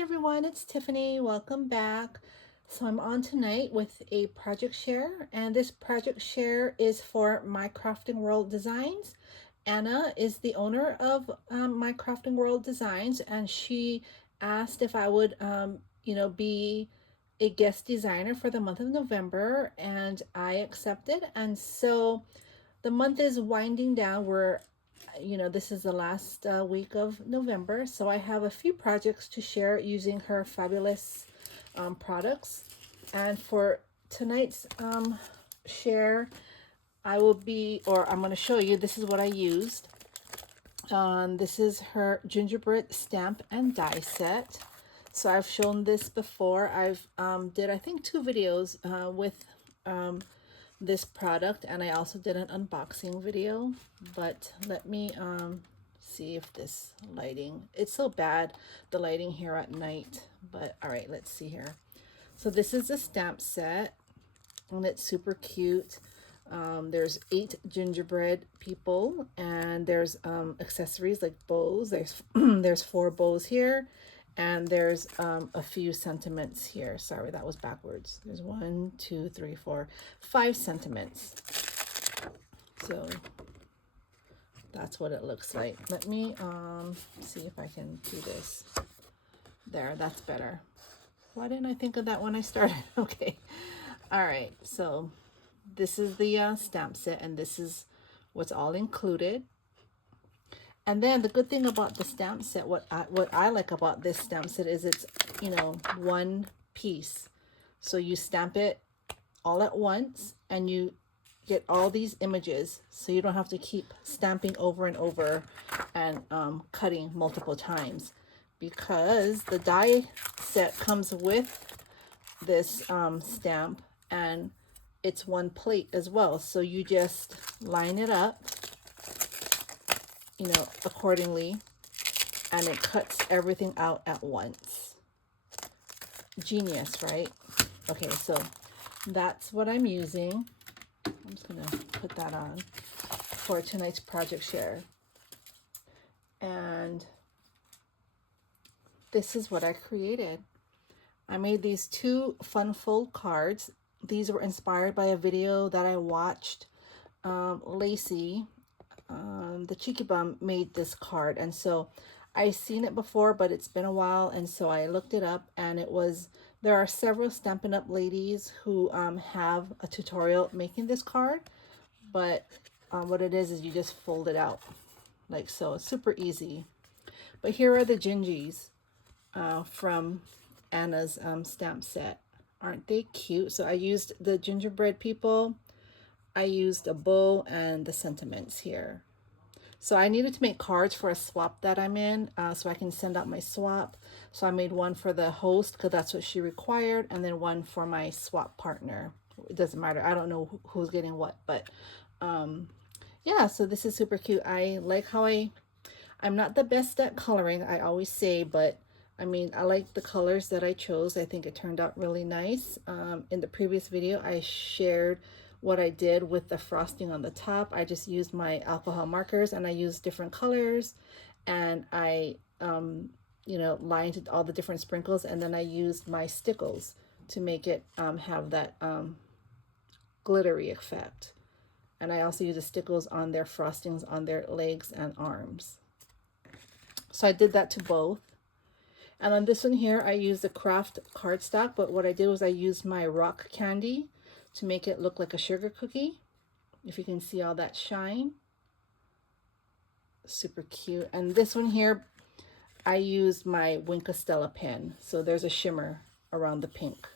everyone, it's Tiffany. Welcome back. So I'm on tonight with a project share, and this project share is for My Crafting World Designs. Anna is the owner of My Crafting World Designs, and she asked if I would, be a guest designer for the month of November, and I accepted. And so the month is winding down. This is the last week of November, so I have a few projects to share using her fabulous products. And for tonight's share, I'm going to show you, this is what I used. This is her gingerbread stamp and die set. So I've shown this before. I've did, I think, 2 videos with this product, and I also did an unboxing video. But let me see if this lighting, it's so bad, the lighting here at night, but all right, let's see here. So this is a stamp set, and it's super cute. There's 8 gingerbread people, and there's accessories like bows. There's 4 bows here, and there's a few sentiments here. Sorry, that was backwards. There's 1, 2, 3, 4, 5 sentiments. So that's what it looks like. Let me see if I can do this. There, that's better. Why didn't I think of that when I started? Okay. All right, so this is the stamp set, and this is what's all included. And then the good thing about the stamp set, what I like about this stamp set is it's, one piece. So you stamp it all at once, and you get all these images, so you don't have to keep stamping over and over and cutting multiple times, because the die set comes with this stamp, and it's one plate as well. So you just line it up, accordingly, and it cuts everything out at once. Genius, right? Okay, so that's what I'm using. I'm just gonna put that on for tonight's project share. And this is what I created. I made these 2 fun fold cards. These were inspired by a video that I watched. Lacey, the Cheeky Bum, made this card, and so I've seen it before, but it's been a while, and so I looked it up, and there are several Stampin' Up! Ladies who have a tutorial making this card, but what it is you just fold it out like so. It's super easy. But here are the gingies from Anna's stamp set. Aren't they cute? So I used the gingerbread people, I used a bow, and the sentiments here. So I needed to make cards for a swap that I'm in, so I can send out my swap. So I made one for the host because that's what she required, and then one for my swap partner. It doesn't matter. I don't know who's getting what, but yeah, so this is super cute. I like how I'm not the best at coloring, I always say, but I mean, I like the colors that I chose. I think it turned out really nice. In the previous video, I shared what I did with the frosting on the top. I just used my alcohol markers, and I used different colors, and I lined all the different sprinkles, and then I used my stickles to make it have that glittery effect. And I also used the stickles on their frostings on their legs and arms. So I did that to both. And on this one here, I used the craft cardstock, but what I did was I used my rock candy to make it look like a sugar cookie. If you can see all that shine. Super cute. And this one here, I used my Wink Stella pen. So there's a shimmer around the pink,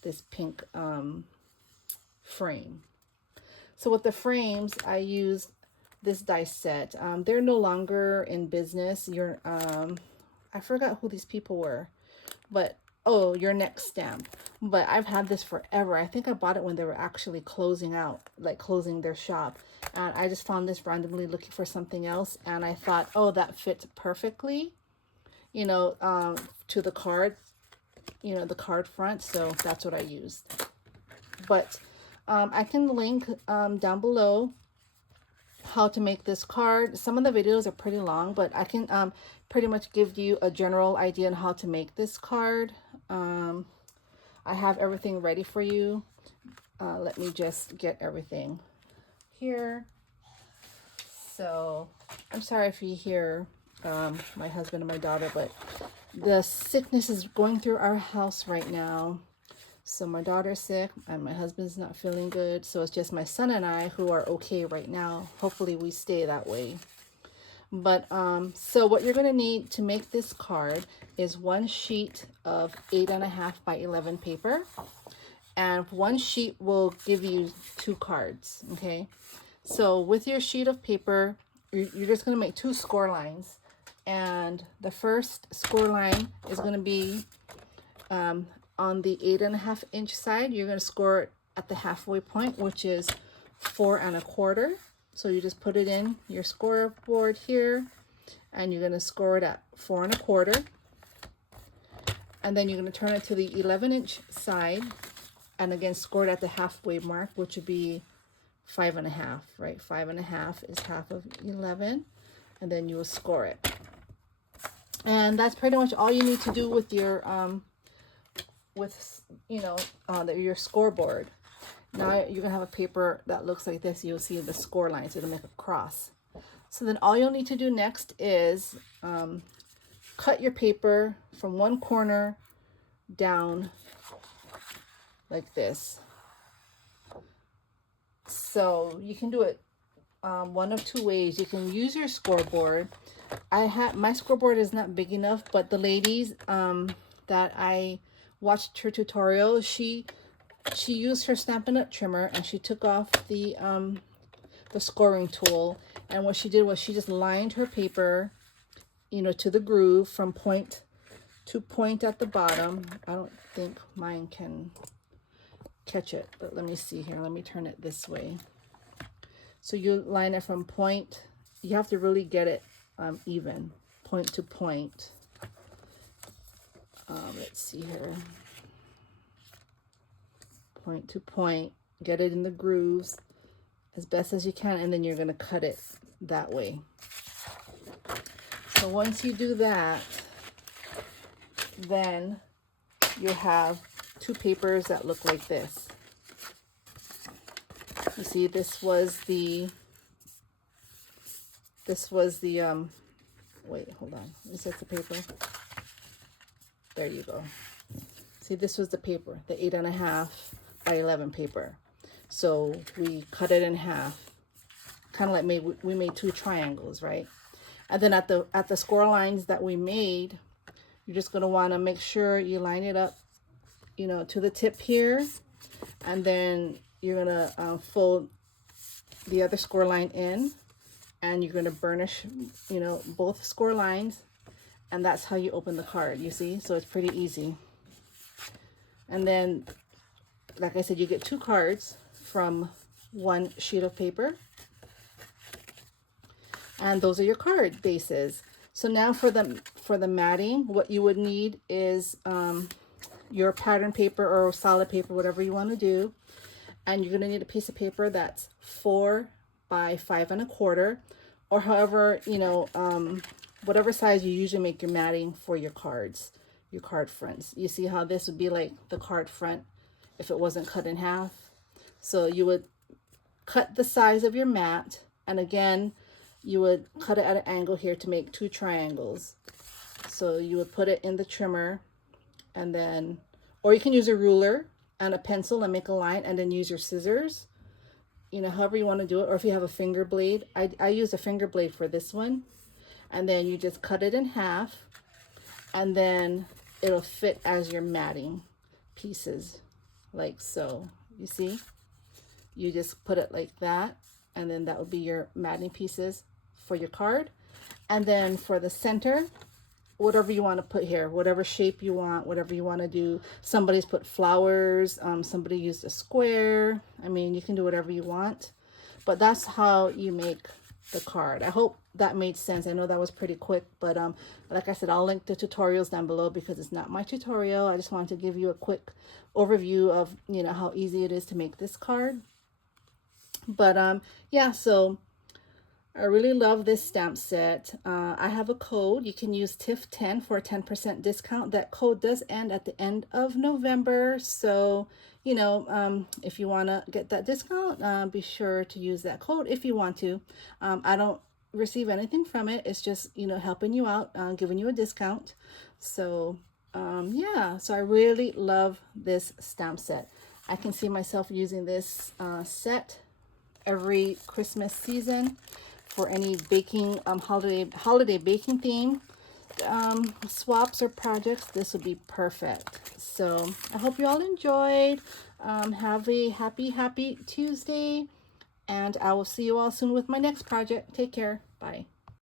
this pink frame. So with the frames, I used this die set. They're no longer in business. I forgot who these people were, but oh, Your Next Stamp. But I've had this forever. I think I bought it when they were actually closing their shop. And I just found this randomly looking for something else, and I thought, oh, that fits perfectly, to the card, the card front. So that's what I used. But I can link down below how to make this card. Some of the videos are pretty long, but I can pretty much give you a general idea on how to make this card. I have everything ready for you. Let me just get everything here. So I'm sorry if you hear my husband and my daughter, but the sickness is going through our house right now. So my daughter's sick and my husband's not feeling good. So it's just my son and I who are okay right now. Hopefully we stay that way. But so what you're going to need to make this card is one sheet of 8.5 by 11 paper. And one sheet will give you 2 cards, okay? So with your sheet of paper, you're just going to make 2 score lines. And the first score line is going to be on the 8.5 inch side. You're going to score it at the halfway point, which is 4 1/4. So you just put it in your scoreboard here, and you're going to score it at 4 1/4. And then you're going to turn it to the 11 inch side, and again score it at the halfway mark, which would be 5 1/2, right? 5 1/2 is half of 11, and then you will score it. And that's pretty much all you need to do with your your scoreboard. Now you're gonna have a paper that looks like this. You'll see the score lines. It'll make a cross. So then all you'll need to do next is cut your paper from one corner down like this. So you can do it one of 2 ways. You can use your scoreboard. My scoreboard is not big enough, but the ladies that I watched her tutorial, she used her Stampin' Up! Trimmer, and she took off the scoring tool, and what she did was she just lined her paper, to the groove from point to point at the bottom. I don't think mine can catch it, but let me see here. Let me turn it this way. So you line it from point. You have to really get it even, point to point. Let's see here. Point to point. Get it in the grooves as best as you can, and then you're going to cut it that way. So once you do that, then you have 2 papers that look like this. You see, this was the wait, hold on. Is that the paper? There you go. See, this was the paper, the 8.5 by 11 paper. So we cut it in half, kind of like we made 2 triangles, right? And then at the score lines that we made, you're just going to want to make sure you line it up, to the tip here, and then you're going to fold the other score line in, and you're going to burnish, both score lines, and that's how you open the card, you see? So it's pretty easy. And then, like I said, you get 2 cards from one sheet of paper, and those are your card bases. So now for the matting, what you would need is your pattern paper or solid paper, whatever you want to do, and you're going to need a piece of paper that's 4 by 5 1/4, or however, whatever size you usually make your matting for your cards, your card fronts. You see how this would be like the card front if it wasn't cut in half. So you would cut the size of your mat, and again, you would cut it at an angle here to make 2 triangles. So you would put it in the trimmer, and then, or you can use a ruler and a pencil and make a line, and then use your scissors, however you want to do it. Or if you have a finger blade, I use a finger blade for this one, and then you just cut it in half, and then it'll fit as your matting pieces, like so. You see, you just put it like that, and then that will be your matting pieces for your card. And then for the center, whatever you want to put here, whatever shape you want, whatever you want to do. Somebody's put flowers, somebody used a square. I mean, you can do whatever you want, but that's how you make the card. I hope that made sense. I know that was pretty quick, but like I said, I'll link the tutorials down below because it's not my tutorial. I just wanted to give you a quick overview of, how easy it is to make this card. But yeah, so I really love this stamp set. I have a code. You can use TIFF10 for a 10% discount. That code does end at the end of November. So, if you want to get that discount, be sure to use that code if you want to. I don't receive anything from it. It's just, helping you out, giving you a discount. So, yeah, so I really love this stamp set. I can see myself using this set every Christmas season for any baking holiday baking theme swaps or projects. This would be perfect. So I hope you all enjoyed. Have a happy Tuesday, and I will see you all soon with my next project. Take care. Bye.